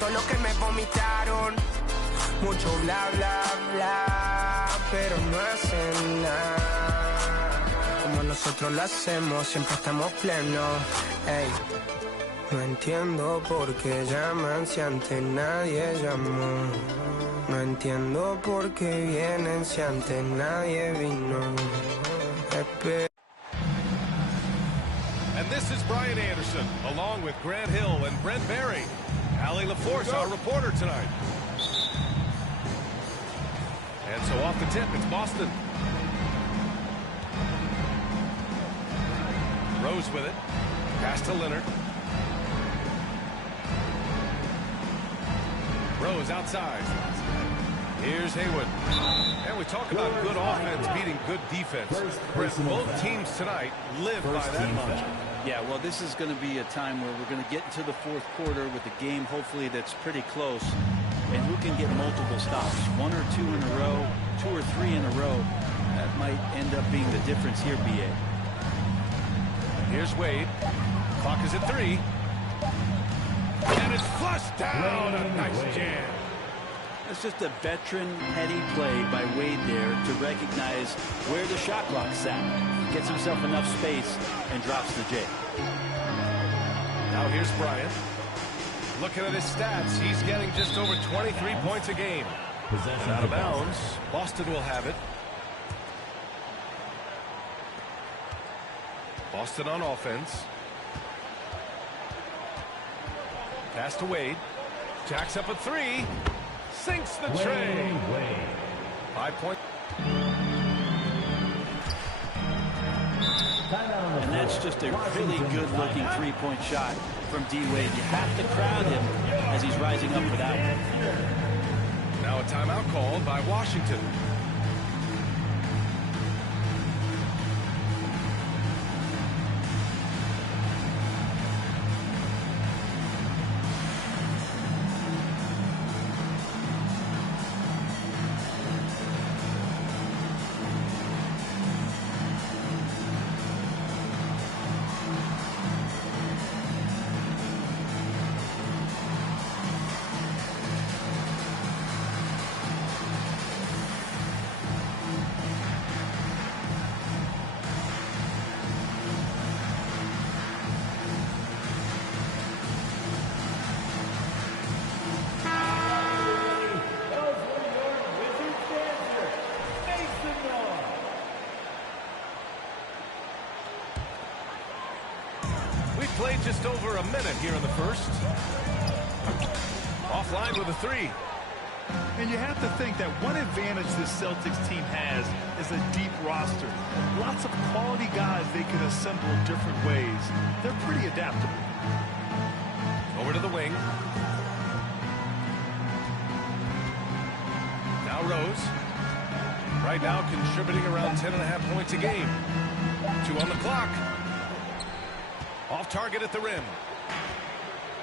todo lo que me vomitaron. Mucho bla, bla, bla, pero no hacen nada. Como nosotros lo hacemos, siempre estamos plenos. Ey. No entiendo por qué llaman si antes nadie llamó. No entiendo por qué vienen si antes nadie vino. And this is Brian Anderson, along with Grant Hill and Brent Berry. Allie LaForce, our reporter tonight. And so off the tip, it's Boston. Rose with it. Pass to Leonard. Rose outside. Here's Haywood. And we talk about good offense beating good defense. Brett, both teams tonight live by that mantra. Yeah, well, this is going to be a time where we're going to get into the fourth quarter with a game, hopefully, that's pretty close. And who can get multiple stops? One or two in a row, two or three in a row. That might end up being the difference here, B.A. Here's Wade. Clock is at 3. And it's flushed down. A nice jam. That's just a veteran, heady play by Wade there to recognize where the shot clock sat. Gets himself enough space and drops the J. Now here's Bryant. Looking at his stats, he's getting just over 23 points a game. Possession out of bounds. Boston will have it. Boston on offense. Pass to Wade. Jacks up a 3. Sinks the tray. 5 points. And that's just a really good-looking three-point shot from D. Wade. You have to crowd him as he's rising up for that one. Now a timeout called by Washington. Played just over a minute here in the first. Offline with a 3. And you have to think that one advantage this Celtics team has is a deep roster. Lots of quality guys they can assemble different ways. They're pretty adaptable. Over to the wing. Now Rose. Right now contributing around 10.5 points a game. 2 on the clock. Off target at the rim.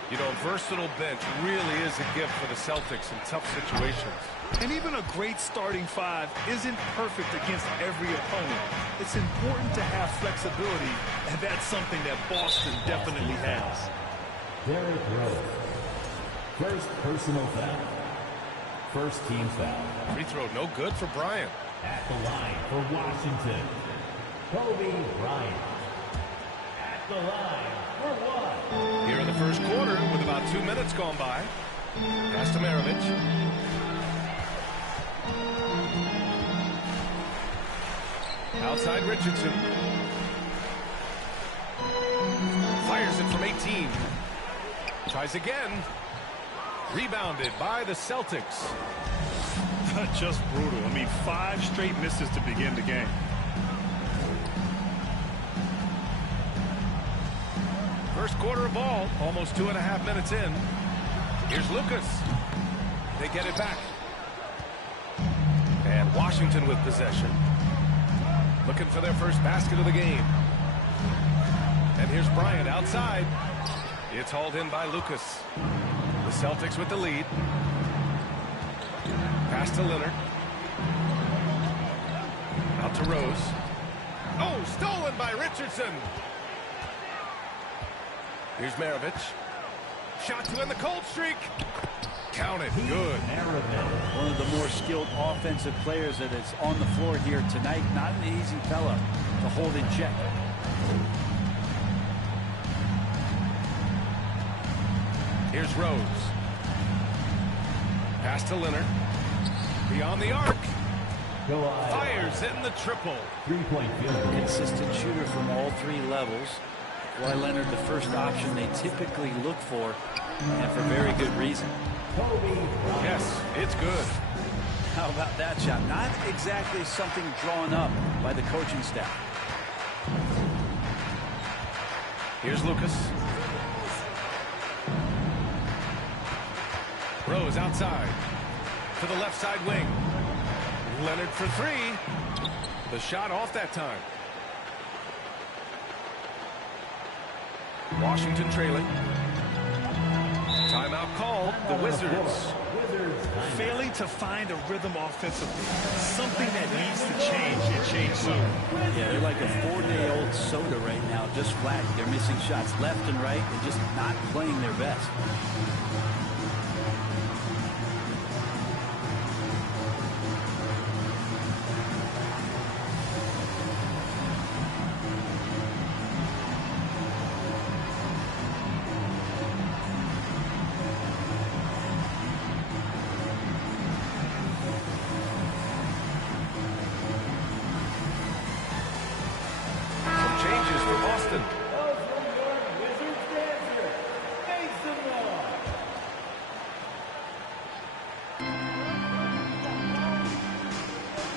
You know, a versatile bench really is a gift for the Celtics in tough situations. And even a great starting 5 isn't perfect against every opponent. It's important to have flexibility, and that's something that Boston definitely has. Derrick Rose. First personal foul. First team foul. Free throw no good for Bryant. At the line for Washington, Kobe Bryant. The line for 1. Here in the first quarter with about 2 minutes gone by. Pass to Maravich. Outside Richardson. Fires it from 18. Tries again. Rebounded by the Celtics. Just brutal. I mean, 5 straight misses to begin the game. First quarter of ball, almost 2.5 minutes in. Here's Lucas. They get it back. And Washington with possession. Looking for their first basket of the game. And here's Bryant outside. It's hauled in by Lucas. The Celtics with the lead. Pass to Leonard. Out to Rose. Oh, stolen by Richardson. Here's Maravich. Shot to end the cold streak. Count it. Good. One of the more skilled offensive players that is on the floor here tonight. Not an easy fella to hold in check. Here's Rose. Pass to Leonard. Beyond the arc. Fires in the triple. Three-point field goal. Consistent shooter from all three levels. Kawhi Leonard, the first option they typically look for, and for very good reason. Yes, it's good. How about that shot? Not exactly something drawn up by the coaching staff. Here's Lucas. Rose outside. To the left side wing. Leonard for three. The shot off that time. Washington trailing. Timeout called. The Wizards. Failing to find a rhythm offensively. Something that needs to change and change soon. Yeah, they're like a 4-day-old soda right now, just flat. They're missing shots left and right and just not playing their best.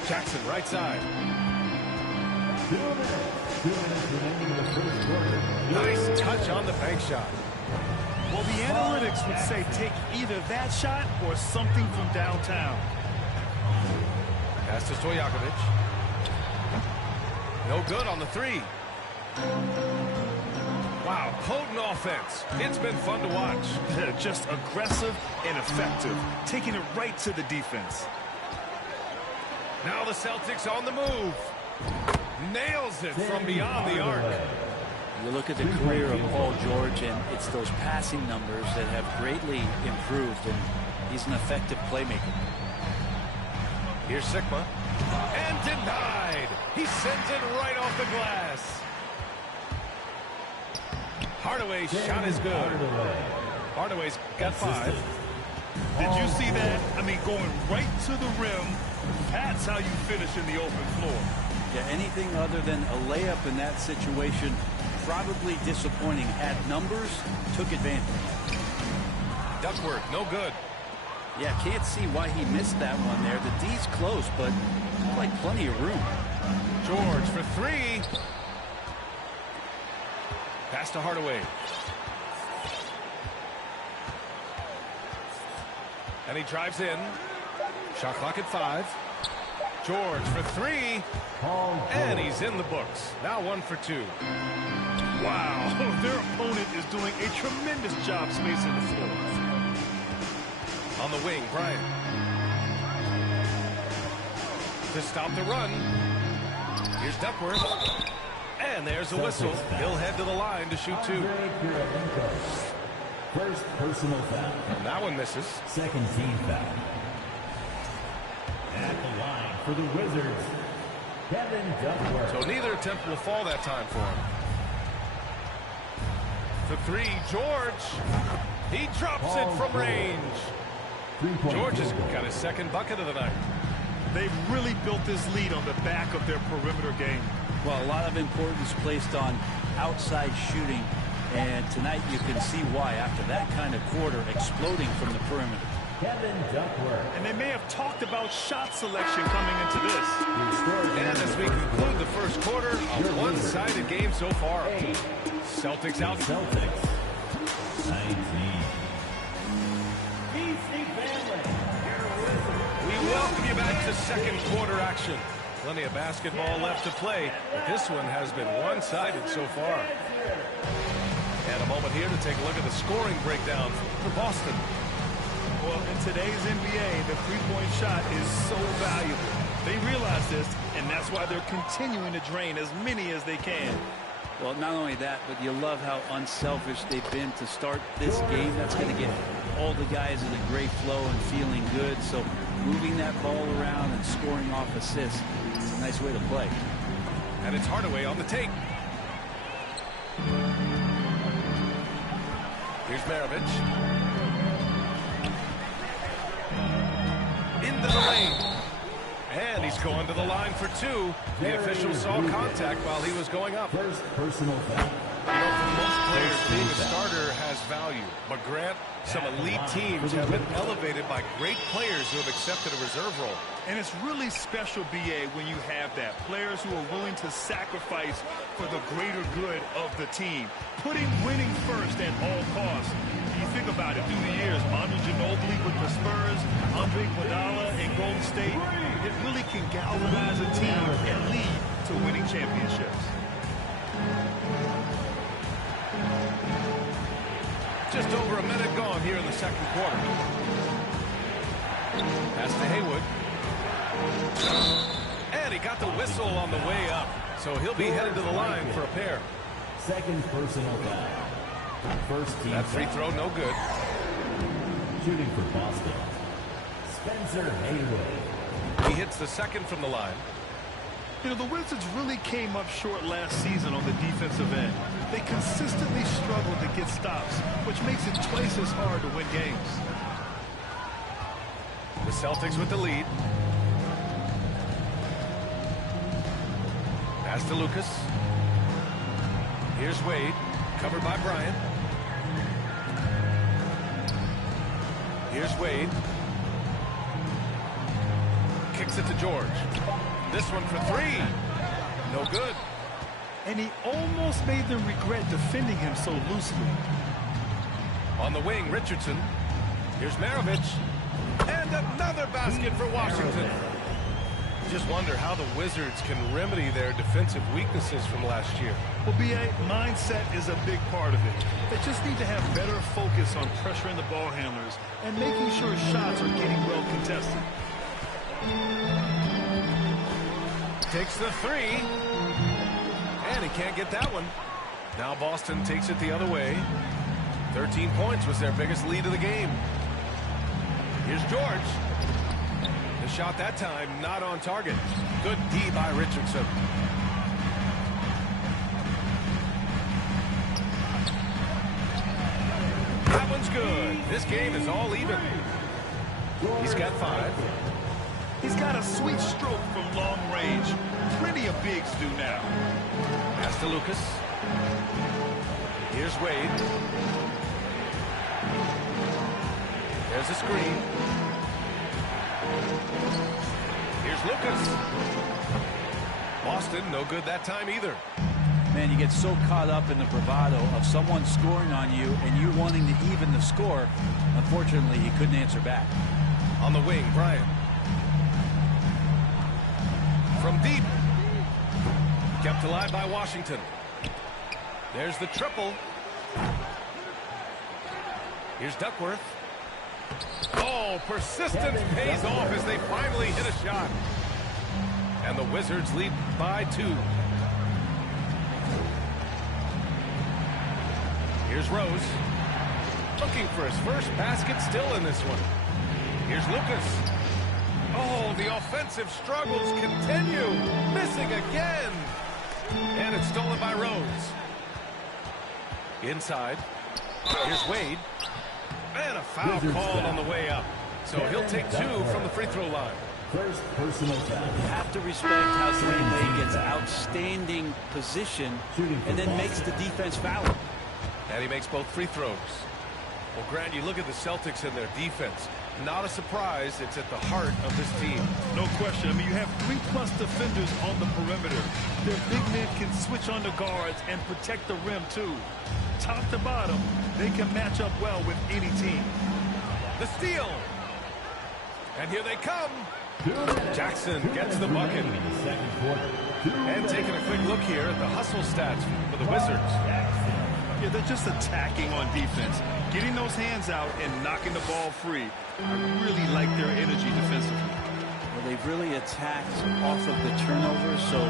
Jackson, right side. 2 minutes remaining in the first quarter. Nice touch on the bank shot. Well, the analytics would say take either that shot or something from downtown. Pass to Stojakovic. No good on the three. Wow, potent offense. It's been fun to watch. Just aggressive and effective, taking it right to the defense. Now the Celtics on the move. Nails it from beyond the arc. You look at the career of Paul George, and it's those passing numbers that have greatly improved, and he's an effective playmaker. Here's Sigma. And denied. He sends it right off the glass. Hardaway's shot is good. Hardaway's got 5. Did you see that? I mean, going right to the rim. That's how you finish in the open floor. Yeah, anything other than a layup in that situation, probably disappointing. Had numbers, took advantage. Duckworth, no good. Yeah, can't see why he missed that one there. The D's close, but like plenty of room. George for 3. Pass to Hardaway. And he drives in. Shot clock at 5. George for 3. And he's in the books. Now 1 for 2. Wow, their opponent is doing a tremendous job spacing the floor. On the wing, Bryant. To stop the run. Here's Duckworth. And there's a whistle. He'll head to the line to shoot 2. First personal foul. And that one misses. Second team foul. At the line for the Wizards, Kevin Duckworth. So neither attempt will fall that time for him. For 3, George. He drops it from range. George has got his second bucket of the night. They've really built this lead on the back of their perimeter game. Well, a lot of importance placed on outside shooting, and tonight you can see why after that kind of quarter exploding from the perimeter. Kevin Duckworth. And they may have talked about shot selection coming into this. And as we conclude the first quarter, a one-sided game so far. Celtics out. Celtics 19. We welcome you back to second quarter action. Plenty of basketball left to play, but this one has been one-sided so far. And a moment here to take a look at the scoring breakdown for Boston. Well, in today's NBA, the three-point shot is so valuable. They realize this, and that's why they're continuing to drain as many as they can. Well, not only that, but you love how unselfish they've been to start this game. That's going to get all the guys in a great flow and feeling good. So moving that ball around and scoring off assists is a nice way to play. And it's Hardaway on the take. Here's Maravich. Into the lane. And he's going to the line for two. The official saw contact while he was going up. First personal foul. You know, for most players, being a starter has value. But Grant, some elite teams have been elevated by great players who have accepted a reserve role. And it's really special, B.A., when you have that. Players who are willing to sacrifice for the greater good of the team. Putting winning first at all costs. You think about it through the years. Manu Ginobili with the Spurs, Andre Iguodala in Golden State. It really can galvanize a team and lead to winning championships. Just over a minute gone here in the second quarter. Pass to Haywood. And he got the whistle on the way up. So he'll be headed to the line for a pair. Second personal foul. First team That free foul. throw no good. Shooting for Boston, Spencer Haywood. He hits the second from the line. You know, the Wizards really came up short last season on the defensive end. They consistently struggled to get stops, which makes it twice as hard to win games. The Celtics with the lead. Pass to Lucas. Here's Wade, covered by Bryant. Here's Wade. Kicks it to George. This one for three. No good. And he almost made them regret defending him so loosely. On the wing, Richardson. Here's Maravich. And another basket for Washington. Just wonder how the Wizards can remedy their defensive weaknesses from last year. Well, B.A., mindset is a big part of it. They just need to have better focus on pressuring the ball handlers and making sure shots are getting well contested. Takes the three. And he can't get that one. Now Boston takes it the other way. 13 points was their biggest lead of the game. Here's George. The shot that time not on target. Good D by Richardson. That one's good. This game is all even. He's got 5. He's got a sweet stroke from long range. Plenty of bigs do now. Pass to Lucas. Here's Wade. There's a screen. Here's Lucas. Boston, no good that time either. Man, you get so caught up in the bravado of someone scoring on you and you wanting to even the score. Unfortunately, he couldn't answer back. On the wing, Bryant. From deep. Kept alive by Washington. There's the triple. Here's Duckworth. Oh, persistence pays off as they finally hit a shot. And the Wizards lead by 2. Here's Rose. Looking for his first basket still in this one. Here's Lucas. Oh, the offensive struggles continue. Missing again. And it's stolen by Rose. Inside. Here's Wade. And a foul called on the way up. So he'll take 2 from the free throw line. First personal foul. You have to respect how Dwayne Wade gets outstanding position and then makes the defense foul. And he makes both free throws. Well, Grant, you look at the Celtics and their defense. Not a surprise, it's at the heart of this team. No question. I mean, you have 3+ defenders on the perimeter. Their big men can switch on the guards and protect the rim, too. Top to bottom, they can match up well with any team. The steal. And here they come. Jackson gets the bucket. And taking a quick look here at the hustle stats for the Wizards. Yeah, they're just attacking on defense, getting those hands out and knocking the ball free. I really like their energy defensively. Well, they've really attacked off of the turnovers, so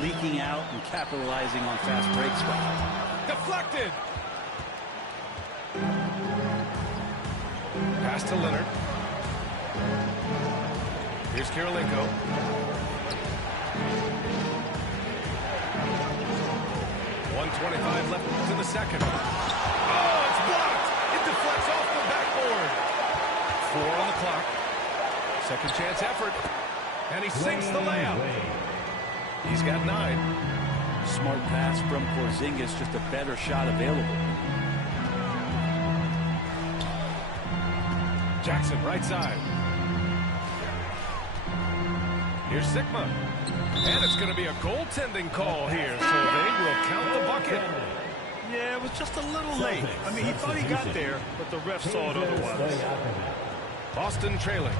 leaking out and capitalizing on fast break spots. Deflected. Pass to Leonard. Here's Kirilenko. .125 left in the second. Oh, it's blocked. It deflects off the backboard. 4 on the clock. Second chance effort. And he sinks the layup. He's got 9. Smart pass from Porzingis, just a better shot available. Jackson, right side. Here's Sigma. And it's going to be a goaltending call here, so they will count the bucket. Yeah, it was just a little late. I mean, he thought he got there, but the ref saw it otherwise. Boston trailing.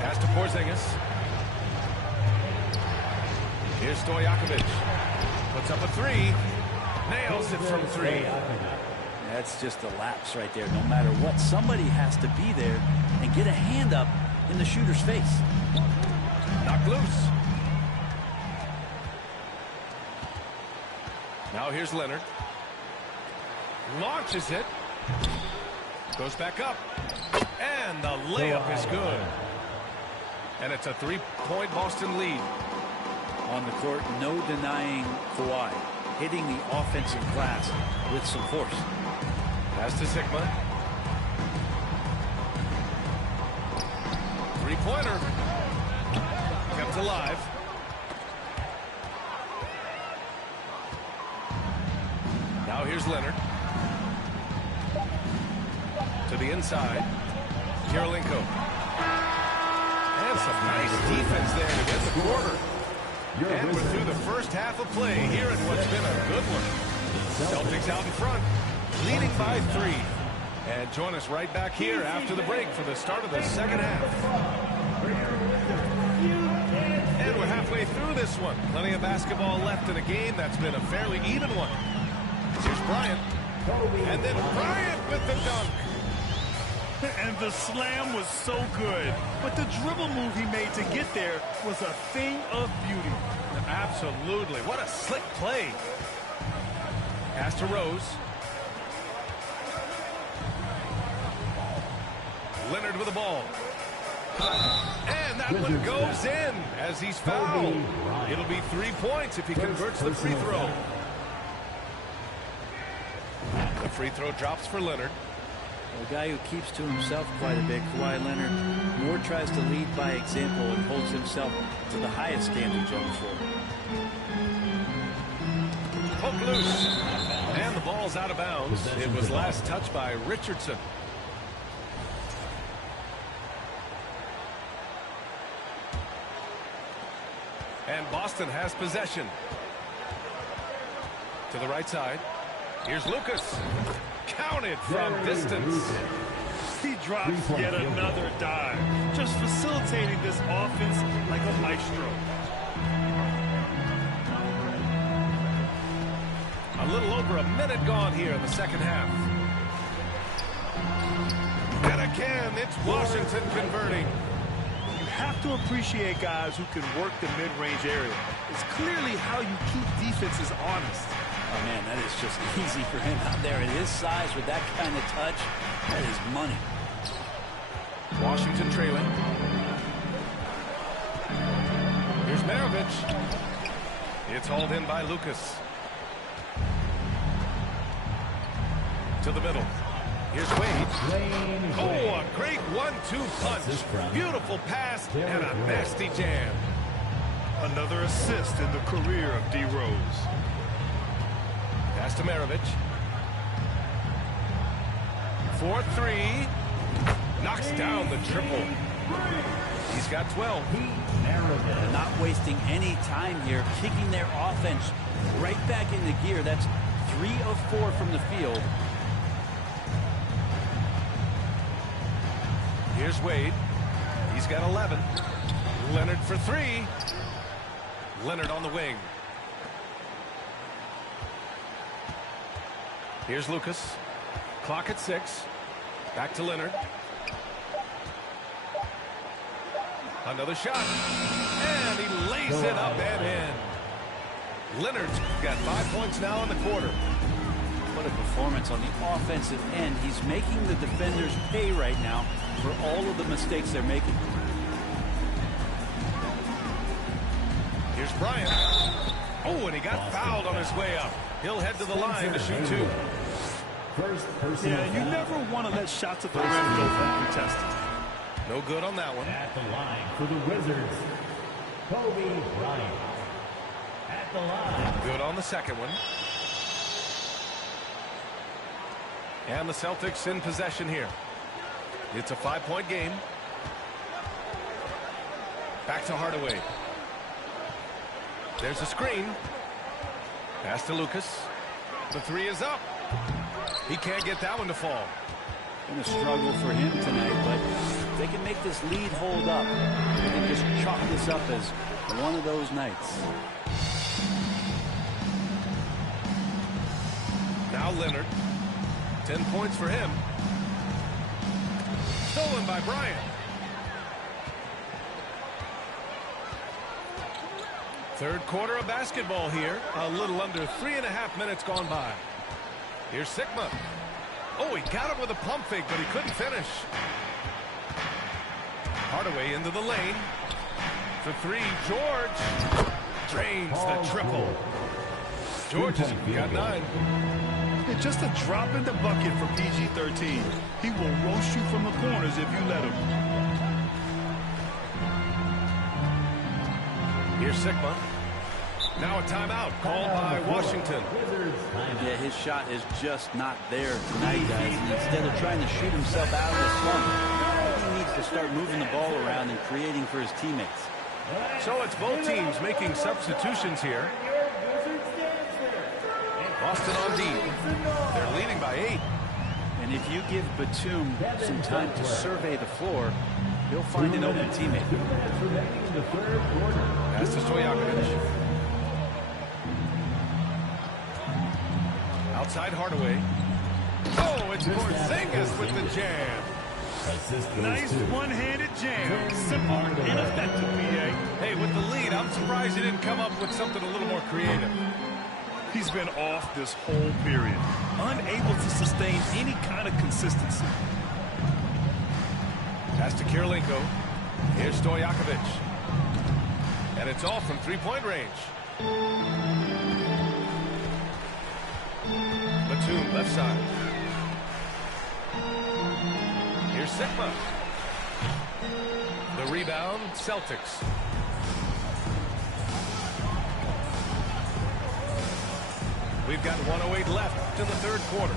Pass to Porzingis. Here's Stojakovic. Puts up a 3. Nails it from 3. That's just a lapse right there. No matter what, somebody has to be there and get a hand up in the shooter's face. Knocked loose. Now here's Leonard. Launches it. Goes back up. And the layup is good. And it's a 3-point Boston lead. On the court, no denying Kawhi. Hitting the offensive glass with some force. Pass to Sigma. 3-pointer. Kept alive. Now here's Leonard. To the inside. Kirilenko. And some nice defense there to get the quarter. And we're through the first half of play here in what's been a good one. Celtics out in front, leading by 3. And join us right back here after the break for the start of the second half. And we're halfway through this one. Plenty of basketball left in a game that's been a fairly even one. Here's Bryant. And then Bryant with the dunk. And the slam was so good. But the dribble move he made to get there was a thing of beauty. Absolutely. What a slick play. Pass to Rose. Leonard with the ball. And that one goes in as he's fouled. It'll be 3 points if he converts the free throw. The free throw drops for Leonard. A guy who keeps to himself quite a bit, Kawhi Leonard, more tries to lead by example and holds himself to the highest standards on the floor. Poke loose. And the ball's out of bounds. It was last touched by Richardson. And Boston has possession. To the right side. Here's Lucas. Counted from distance. He drops yet another dive. Just facilitating this offense like a maestro. A little over a minute gone here in the second half. And again, it's Washington converting. You have to appreciate guys who can work the mid-range area. It's clearly how you keep defenses honest. Oh, man, that is just easy for him out there at his size with that kind of touch. That is money. Washington trailing. Here's Maravich. It's hauled in by Lucas. To the middle. Here's Wade. Oh, a great 1-2 punch. Beautiful pass and a nasty jam. Another assist in the career of D. Rose. Pass to Maravich. 4-3. Knocks down the triple. He's got 12. Not wasting any time here, kicking their offense right back into gear. That's 3 of 4 from the field. Here's Wade. He's got 11. Leonard for 3. Leonard on the wing. Here's Lucas. Clock at 6. Back to Leonard. Another shot. And he lays it up and in. Leonard's got 5 points now in the quarter. But What a performance on the offensive end. He's making the defenders pay right now for all of the mistakes they're making. Here's Bryant. Oh, and he got fouled on his way up. He'll head to the line to shoot two. Yeah, you never want to let shots at the rim go uncontested. No good on that one. At the line for the Wizards, Kobe Bryant. At the line. Good on the second one. And the Celtics in possession here. It's a 5-point game. Back to Hardaway. There's a screen. Pass to Lucas. The three is up. He can't get that one to fall. Been a struggle for him tonight, but if they can make this lead hold up, they can just chalk this up as one of those nights. Now Leonard. 10 points for him. Stolen by Bryant. Third quarter of basketball here. A little under 3.5 minutes gone by. Here's Sigma. Oh, he got it with a pump fake, but he couldn't finish. Hardaway into the lane. For three, George drains the triple. George has got 9. It's just a drop in the bucket for PG-13. He will roast you from the corners if you let him. Here's Sigma. Now a timeout called by Washington. Yeah, his shot is just not there tonight, guys. And instead of trying to shoot himself out of the slump, he needs to start moving the ball around and creating for his teammates. So it's both teams making substitutions here. Boston on D. They're leading by 8. And if you give Batum some time to survey the floor, he'll find an open teammate. Pass to Stojakovic. Outside Hardaway. Oh, it's Porzingis with the jam. Nice one-handed jam. Simple and effective, PA. Hey, with the lead, I'm surprised he didn't come up with something a little more creative. He's been off this whole period, unable to sustain any kind of consistency. Pass to Kirilenko. Here's Stojakovic. And it's all from three-point range. Batum, left side. Here's Sigma. The rebound, Celtics. We've got 1:08 left in the third quarter.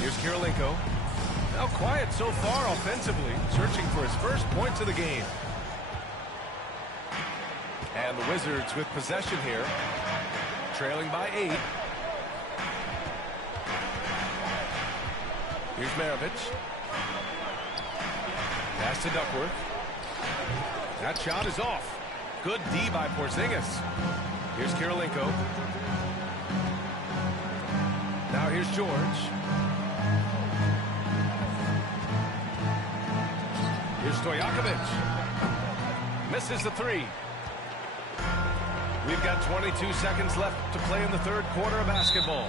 Here's Kirilenko. Now quiet so far offensively, searching for his first points of the game. And the Wizards with possession here, trailing by 8. Here's Maravich. Pass to Duckworth. That shot is off. Good D by Porzingis. Here's Kirilenko. Now here's George. Here's Stojakovic. Misses the three. We've got 22 seconds left to play in the third quarter of basketball.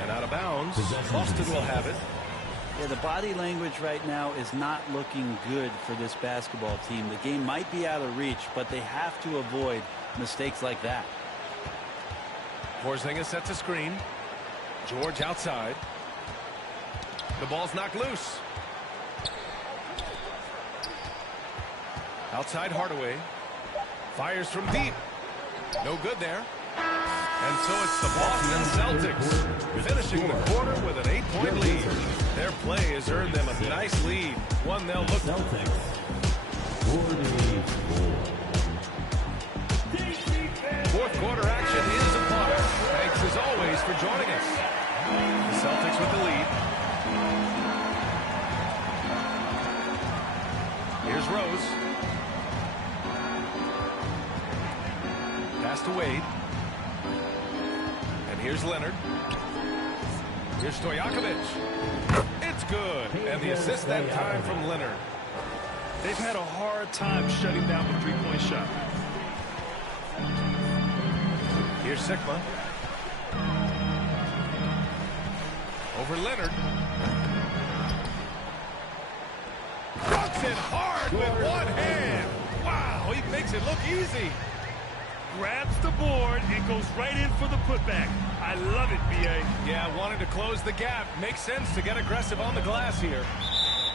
And out of bounds, Boston will have it. Yeah, the body language right now is not looking good for this basketball team. The game might be out of reach, but they have to avoid mistakes like that. Porzingis sets a screen. George outside. The ball's knocked loose. Outside Hardaway. Fires from deep. No good there. And so it's the Boston Celtics finishing the quarter with an 8-point lead. Their play has earned them a nice lead. One they'll look for. Fourth quarter action is upon us. Thanks as always for joining us. The Celtics with the lead. Here's Rose. Pass to Wade. And here's Leonard. Here's Stojakovic. It's good. And the assist that time from Leonard. They've had a hard time shutting down the three-point shot. Here's Sigma. Over Leonard. Rocks it hard with one hand. Wow, he makes it look easy. Grabs the board and goes right in for the putback. I love it, B.A. Yeah, wanting to close the gap. Makes sense to get aggressive on the glass here.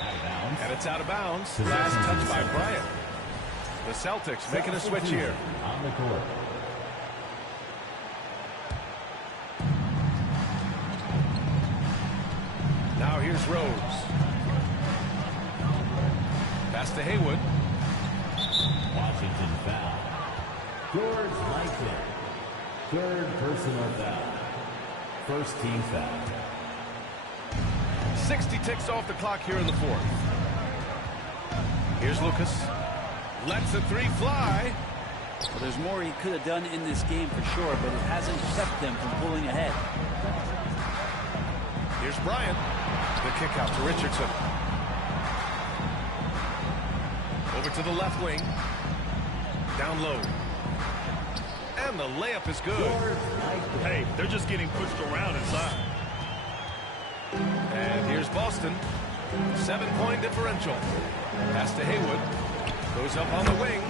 And it's out of bounds. Last touch by Bryant. The Celtics making a switch here. On the court. Now here's Rose. Pass to Haywood. Washington foul. George Michael. Third personal foul. First team foul. 60 ticks off the clock here in the fourth. Here's Lucas. Lets the three fly. Well, there's more he could have done in this game for sure, but it hasn't kept them from pulling ahead. Here's Bryant. The kick out to Richardson. Over to the left wing. Down low. And the layup is good. Hey, they're just getting pushed around inside. And here's Boston. 7-point differential. Pass to Haywood. Goes up on the wing.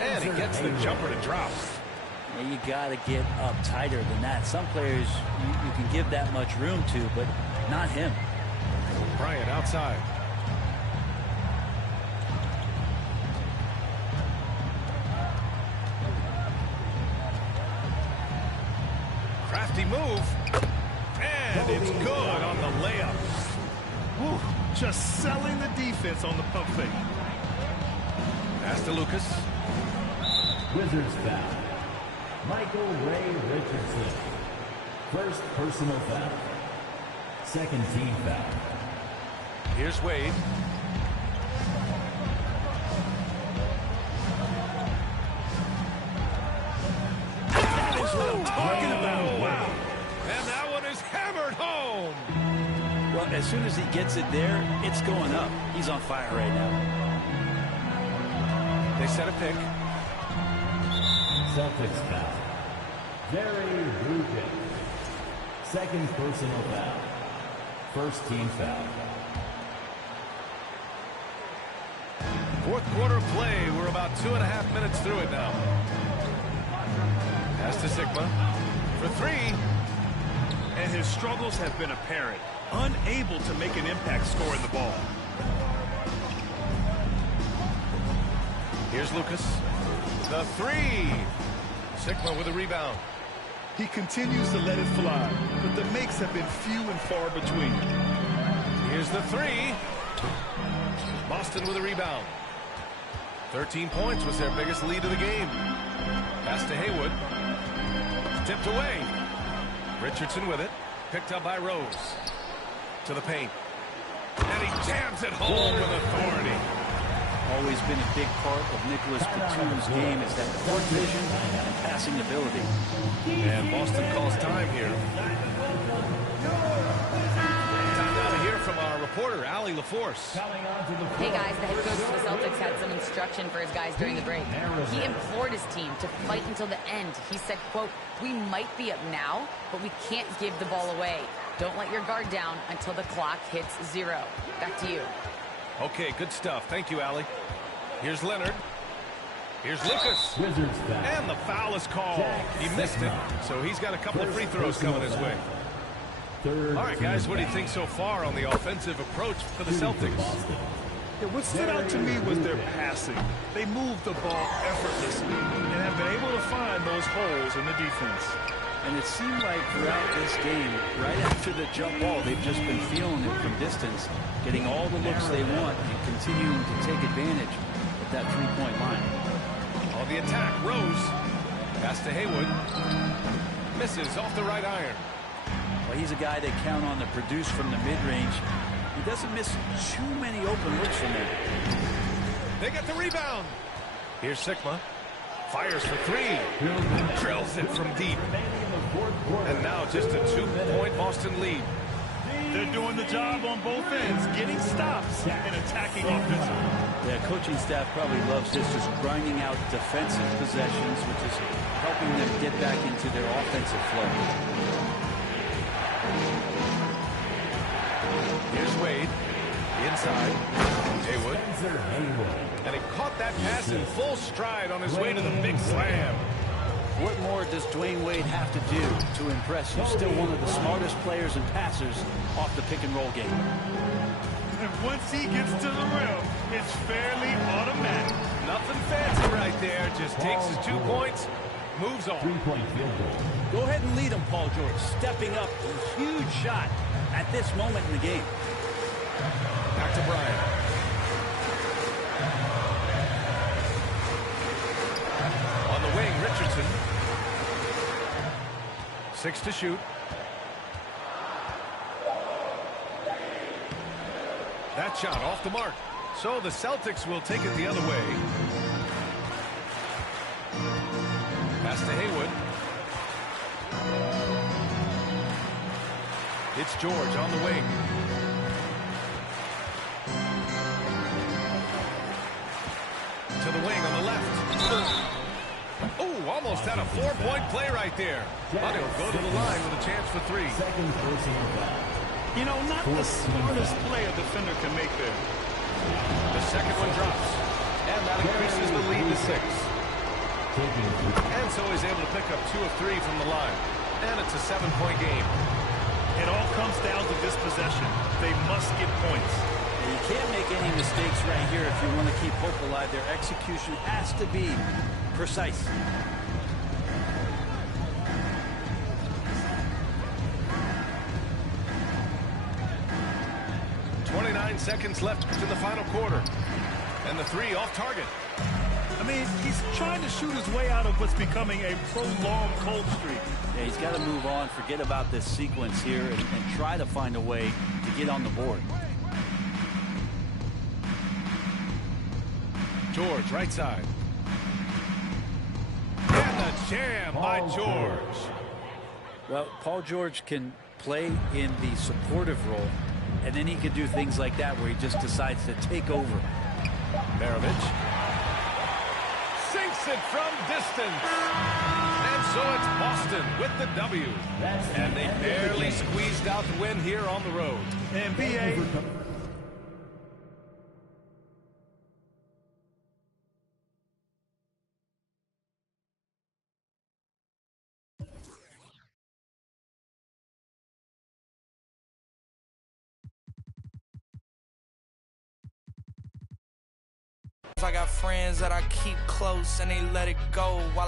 And he gets the jumper to drop. Yeah, you got to get up tighter than that. Some players you can give that much room to, but not him. Bryant outside. Crafty move. And it's good on the layup. Whew, just selling the defense on the pump fake. Pass to Lucas. Wizards foul. Michael Ray Richardson. First personal foul. Second team foul. Here's Wade. That is what I'm talking about. Wow. And that one is hammered home. Well, as soon as he gets it there, it's going up. He's on fire right now. They set a pick. Celtics foul. Jerry Rubin. Second personal foul. First team foul. Fourth quarter play. We're about 2.5 minutes through it now. Pass to Sigma for three. And his struggles have been apparent. Unable to make an impact scoring the ball. Here's Lucas. The three. Sigma with a rebound. He continues to let it fly, but the makes have been few and far between. Here's the three. Boston with a rebound. 13 points was their biggest lead of the game. Pass to Haywood. Tipped away. Richardson with it. Picked up by Rose. To the paint. And he jams it home with authority. Always been a big part of Nicholas Batum's game is that court vision and passing ability. And Boston calls time here. Time now to hear from our reporter, Allie LaForce. Hey guys, the head coach of the Celtics had some instruction for his guys during the break. He implored his team to fight until the end. He said, quote, "We might be up now, but we can't give the ball away. Don't let your guard down until the clock hits 0. Back to you." Okay, good stuff. Thank you, Allie. Here's Leonard. Here's Lucas. Wizards foul. And the foul is called. He missed it, so he's got a couple of free throws coming his way. All right, guys, what do you think so far on the offensive approach for the Celtics? Yeah, what stood out to me was their passing. They moved the ball effortlessly and have been able to find those holes in the defense. And it seemed like throughout this game, right after the jump ball, they've just been feeling it from distance, getting all the looks they want and continuing to take advantage of that three-point line. On the attack, Rose. Pass to Haywood. Misses off the right iron. Well, he's a guy they count on to produce from the mid-range. He doesn't miss too many open looks from there. They get the rebound. Here's Sigma. Fires for three. Drills it from deep. And now just a 2-point Boston lead. They're doing the job on both ends, getting stops and attacking offensively. The coaching staff probably loves this, just grinding out defensive possessions, which is helping them get back into their offensive flow. Here's Wade. Inside. Haywood. And he caught that pass in full stride on his way to the big slam. What more does Dwayne Wade have to do to impress you? Still one of the smartest players and passers off the pick-and-roll game. And once he gets to the rim, it's fairly automatic. Nothing fancy right there. Just takes his 2 points, moves on. 3-point field goal. Go ahead and lead him, Paul George. Stepping up, a huge shot at this moment in the game. Back to Bryant. On the wing, Richardson. 6 to shoot. That shot off the mark. So the Celtics will take it the other way. Pass to Haywood. It's George on the wing. To the wing on the left. Oh, almost had a 4-point play right there. But he'll go to the line with a chance for 3. Second personal foul. You know, not the smartest play a defender can make there. The second one drops. And that increases the lead to 6. And so he's able to pick up 2 of 3 from the line. And it's a 7-point game. It all comes down to this possession. They must get points. And you can't make any mistakes right here if you want to keep hope alive. Their execution has to be precise. Seconds left in the final quarter. And the 3 off target. I mean, he's trying to shoot his way out of what's becoming a prolonged cold streak. Yeah, he's got to move on, forget about this sequence here, and try to find a way to get on the board. George, right side. And the jam by George. Well, Paul George can play in the supportive role, and then he can do things like that where he just decides to take over. Maravich sinks it from distance. And so it's Boston with the W. And they barely squeezed out the win here on the road. And B.A. I got friends that I keep close and they let it go while I